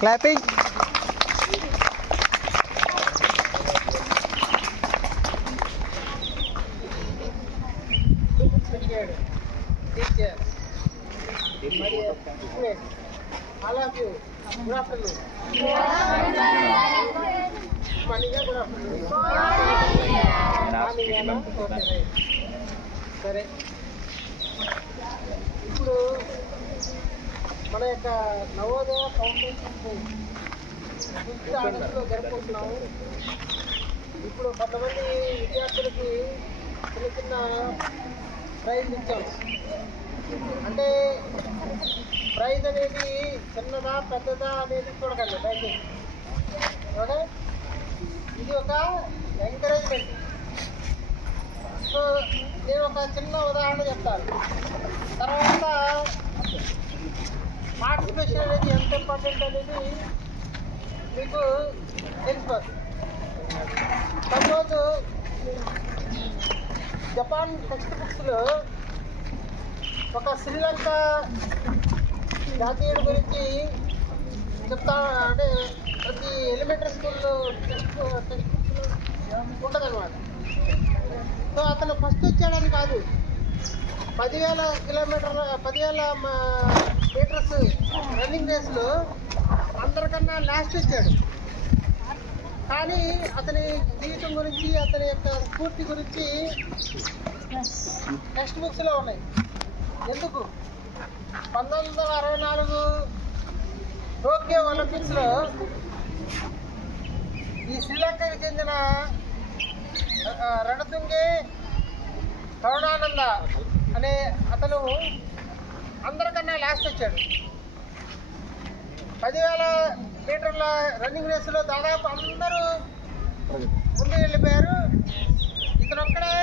Clapping. All of you, good afternoon. Maniga, good afternoon. సరే, ఇప్పుడు మన యొక్క నవోదయ ఫౌండేషన్ ఫిఫ్త్ ఆగస్టులో జరుపుకుంటున్నాము. ఇప్పుడు కొంతమంది విద్యార్థులకి చిన్న చిన్న ప్రైజ్ ఇచ్చాము. అంటే ప్రైజ్ అనేది చిన్నదా పెద్దదా అనేది చూడకండి దయచేసి. ఓకే, ఇది ఒక ఎంకరేజ్మెంట్. సో నేను ఒక చిన్న ఉదాహరణ చెప్తాను. తర్వాత పార్టిసిపేషన్ అనేది ఎంత ఇంపార్టెంట్ అనేది మీకు తెలిసిపోతుంది. సపోజ్ జపాన్ టెక్స్ట్ బుక్స్లో ఒక శ్రీలంక జాతీయుడి గురించి చెప్తా, అంటే ప్రతి ఎలిమెంటరీ స్కూల్లో టెక్స్ట్ బుక్స్లో ఉంటుందన్నమాట. సో అతను ఫస్ట్ వచ్చాడని కాదు, 10,000 మీటర్స్ రన్నింగ్ రేస్లో అందరికన్నా లాస్ట్ వచ్చాడు. కానీ అతని జీవితం గురించి, అతని యొక్క స్ఫూర్తి గురించి టెక్స్ట్ బుక్స్లో ఉన్నాయి. ఎందుకు? 1964 టోక్యో ఒలింపిక్స్లో ఈ శ్రీలంకకి చెందిన రణతుంగే కరుణానంద అనే అతను అందరికన్నా లాస్ట్ వచ్చాడు. 10,000 మీటర్ల రన్నింగ్ రేసులో దాదాపు అందరూ ముందు వెళ్ళిపోయారు. ఇతను ఒక్కడే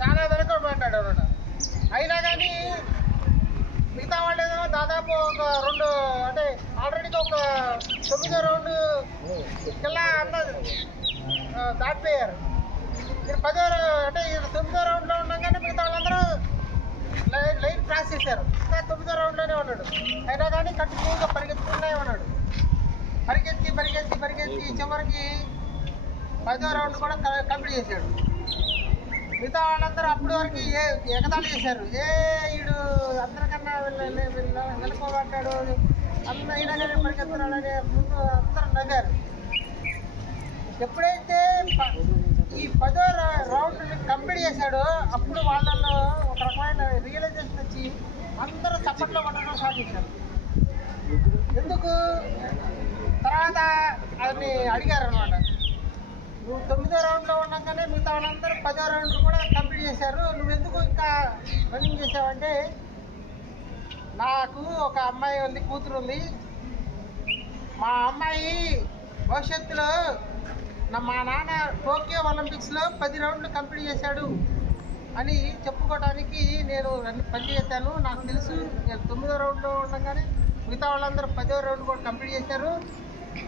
చాలా వెనుకబడ్డాడు అన్నమాట. అయినా కానీ మిగతా వాళ్ళు ఏదో దాదాపు ఒక 2, అంటే ఆల్రెడీగా ఒక 9వ రౌండ్ కిల్లా అందరూ దాటిపోయారు. మీరు 9వ రౌండ్లో ఉండగానే మిగతా వాళ్ళందరూ లైన్ క్రాస్ చేశారు. ఇంకా 9వ రౌండ్లోనే ఉన్నాడు. అయినా కానీ కంటిన్యూగా పరిగెత్తుకునే ఉన్నాడు. పరిగెత్తి చివరికి 10వ రౌండ్ కూడా కంప్లీట్ చేశాడు. మిగతా వాళ్ళందరూ అప్పటి వరకు ఎగతాళి చేశారు. వీడు అందరికన్నా వెనుకోబడ్డాడు, అయినా కానీ పరిగెత్తున్నాడనే ముందు అందరూ నవ్వారు. ఎప్పుడైతే ఈ 10వ రౌండ్ కంప్లీట్ చేశాడో అప్పుడు వాళ్ళల్లో ఒక రకమైన రియలైజేషన్ వచ్చి అందరూ చప్పట్లో కొట్టడం సాధించారు. ఎందుకు? తర్వాత అతన్ని అడిగారు అనమాట, నువ్వు 9వ రౌండ్లో ఉండగానే మిగతా వాళ్ళందరూ 10వ రౌండ్ కూడా కంప్లీట్ చేశారు, నువ్వెందుకు ఇంకా రన్నింగ్ చేసావంటే, నాకు ఒక అమ్మాయి ఉంది, కూతురు ఉంది. మా అమ్మాయి భవిష్యత్తులో మా నాన్న టోక్యో ఒలింపిక్స్లో 10 రౌండ్లు కంప్లీట్ చేశాడు అని చెప్పుకోవడానికి నేను పని చేశాను. నాకు తెలుసు, నేను 9వ రౌండ్లో ఉండగానే మిగతా వాళ్ళందరూ 10వ రౌండ్ కూడా కంప్లీట్ చేశారు.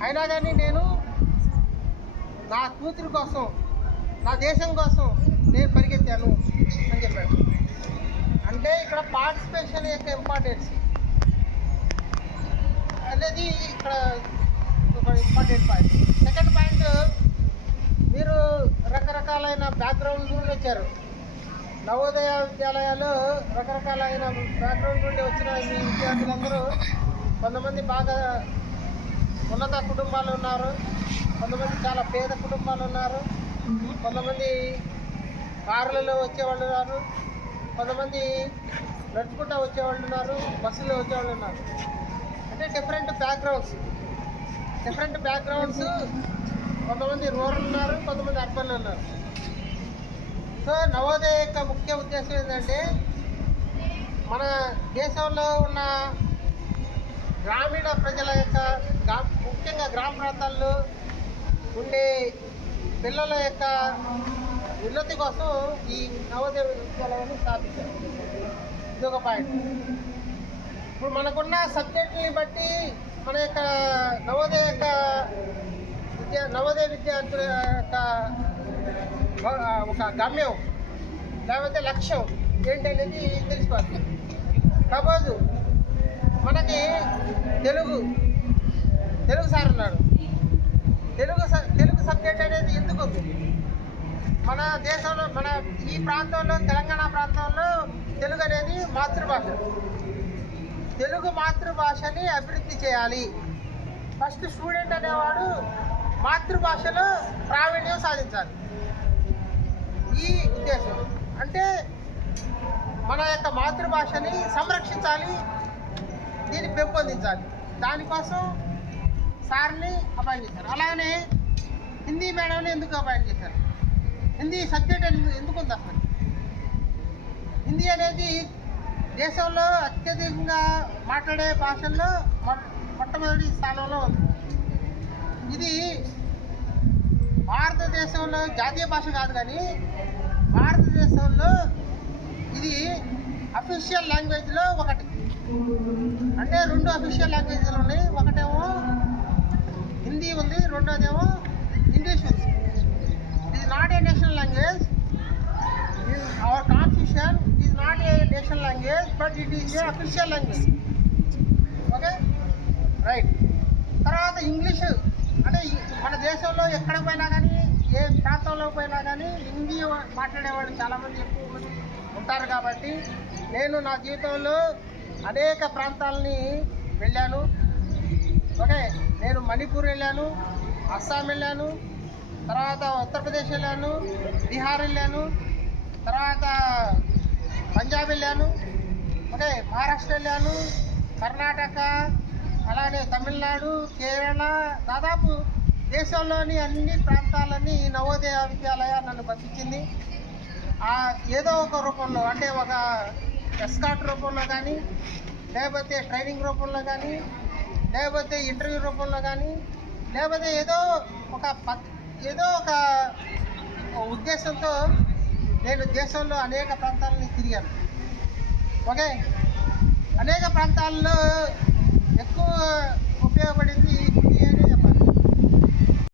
అయినా కానీ నేను నా కూతురు కోసం, నా దేశం కోసం నేను పరిగెత్తాను అని చెప్పాడు. అంటే ఇక్కడ పార్టిసిపేషన్ యొక్క ఇంపార్టెన్స్ అనేది ఇక్కడ ఒక ఇంపార్టెంట్ పాయింట్. సెకండ్ పాయింట్, మీరు రకరకాలైన బ్యాక్గ్రౌండ్ నుండి వచ్చారు. నవోదయ విద్యాలయాలు రకరకాలైన బ్యాక్గ్రౌండ్ నుండి వచ్చిన ఈ విద్యార్థులందరూ కొంతమంది బాగా ఉన్నత కుటుంబాలు ఉన్నారు, కొంతమంది చాలా పేద కుటుంబాలు ఉన్నారు, కొంతమంది కార్లలో వచ్చేవాళ్ళు ఉన్నారు, కొంతమంది నడుచుకుంటూ వచ్చేవాళ్ళు ఉన్నారు, బస్సులో వచ్చేవాళ్ళు ఉన్నారు. అంటే డిఫరెంట్ బ్యాక్గ్రౌండ్స్. కొంతమంది రూరల్ ఉన్నారు, కొంతమంది అర్బన్ ఉన్నారు. సో నవోదయ యొక్క ముఖ్య ఉద్దేశం ఏంటంటే, మన దేశంలో ఉన్న గ్రామీణ ప్రజల యొక్క, ముఖ్యంగా గ్రామ ప్రాంతాల్లో ఉండే పిల్లల యొక్క ఉన్నతి కోసం ఈ నవోదయ విద్యాలయాన్ని స్థాపించారు. ఇది ఒక పాయింట్. ఇప్పుడు మనకున్న సబ్జెక్టుని బట్టి మన యొక్క నవోదయ విద్యార్థుల యొక్క ఒక గమ్యం లేకపోతే లక్ష్యం ఏంటనేది తెలిసిపోతుంది. సపోజ్ తెలుగు సార్ ఉన్నాడు. తెలుగు సబ్జెక్ట్ అనేది ఎందుకు ఉంది? మన దేశంలో, మన ఈ ప్రాంతంలో, తెలంగాణ ప్రాంతంలో తెలుగు అనేది మాతృభాష. తెలుగు మాతృభాషని అభివృద్ధి చేయాలి. ఫస్ట్ స్టూడెంట్ అనేవాడు మాతృభాషలో ప్రావీణ్యం సాధించాలి. ఈ ఉద్దేశం అంటే మన యొక్క మాతృభాషని సంరక్షించాలి, దీన్ని పెంపొందించాలి. దానికోసం సార్ని అపాయింట్ చేశారు. అలానే హిందీ మేడంని ఎందుకు అపాయింట్ చేశారు? హిందీ సబ్జెక్ట్ ఎందుకు ఉంది అసలు? హిందీ అనేది దేశంలో అత్యధికంగా మాట్లాడే భాషల్లో మొట్టమొదటి స్థానంలో ఉంది. ఇది భారతదేశంలో జాతీయ భాష కాదు, కానీ భారతదేశంలో ఇది అఫీషియల్ లాంగ్వేజ్లో ఒకటి. అంటే 2 అఫీషియల్ లాంగ్వేజ్లు ఉన్నాయి. ఒకటేమో హిందీ ఉంది, రెండోదేమో ఇంగ్లీష్ ఉంది. ఇది not a national language. Our constitution is not a national language, but it is a official language. Okay, right. తర్వాత ఇంగ్లీషు అంటే మన దేశంలో ఎక్కడ పోయినా కానీ, ఏ ప్రాంతంలో పోయినా కానీ హిందీ మాట్లాడేవాళ్ళు చాలామంది ఎక్కువ మంది ఉంటారు. కాబట్టి నేను నా జీవితంలో అనేక ప్రాంతాలని వెళ్ళాను. ఓకే, నేను మణిపూర్ వెళ్ళాను, అస్సాం వెళ్ళాను, తర్వాత ఉత్తరప్రదేశ్ వెళ్ళాను, బీహార్ వెళ్ళాను, తర్వాత పంజాబ్ వెళ్ళాను, ఓకే, మహారాష్ట్ర వెళ్ళాను, కర్ణాటక, అలానే తమిళనాడు, కేరళ, దాదాపు దేశంలోని అన్ని ప్రాంతాలని నవోదయ విద్యాలయ నన్ను పంపించింది. ఏదో ఒక రూపంలో, అంటే ఒక ఎస్కాట్ రూపంలో కానీ, లేకపోతే ట్రైనింగ్ రూపంలో కానీ, లేకపోతే ఇంటర్వ్యూ రూపంలో కానీ, లేకపోతే ఏదో ఒక ఉద్దేశంతో నేను దేశంలో అనేక ప్రాంతాలని తిరిగాను. ఓకే, అనేక ప్రాంతాల్లో ఎక్కువ ఉపయోగపడింది హిందీ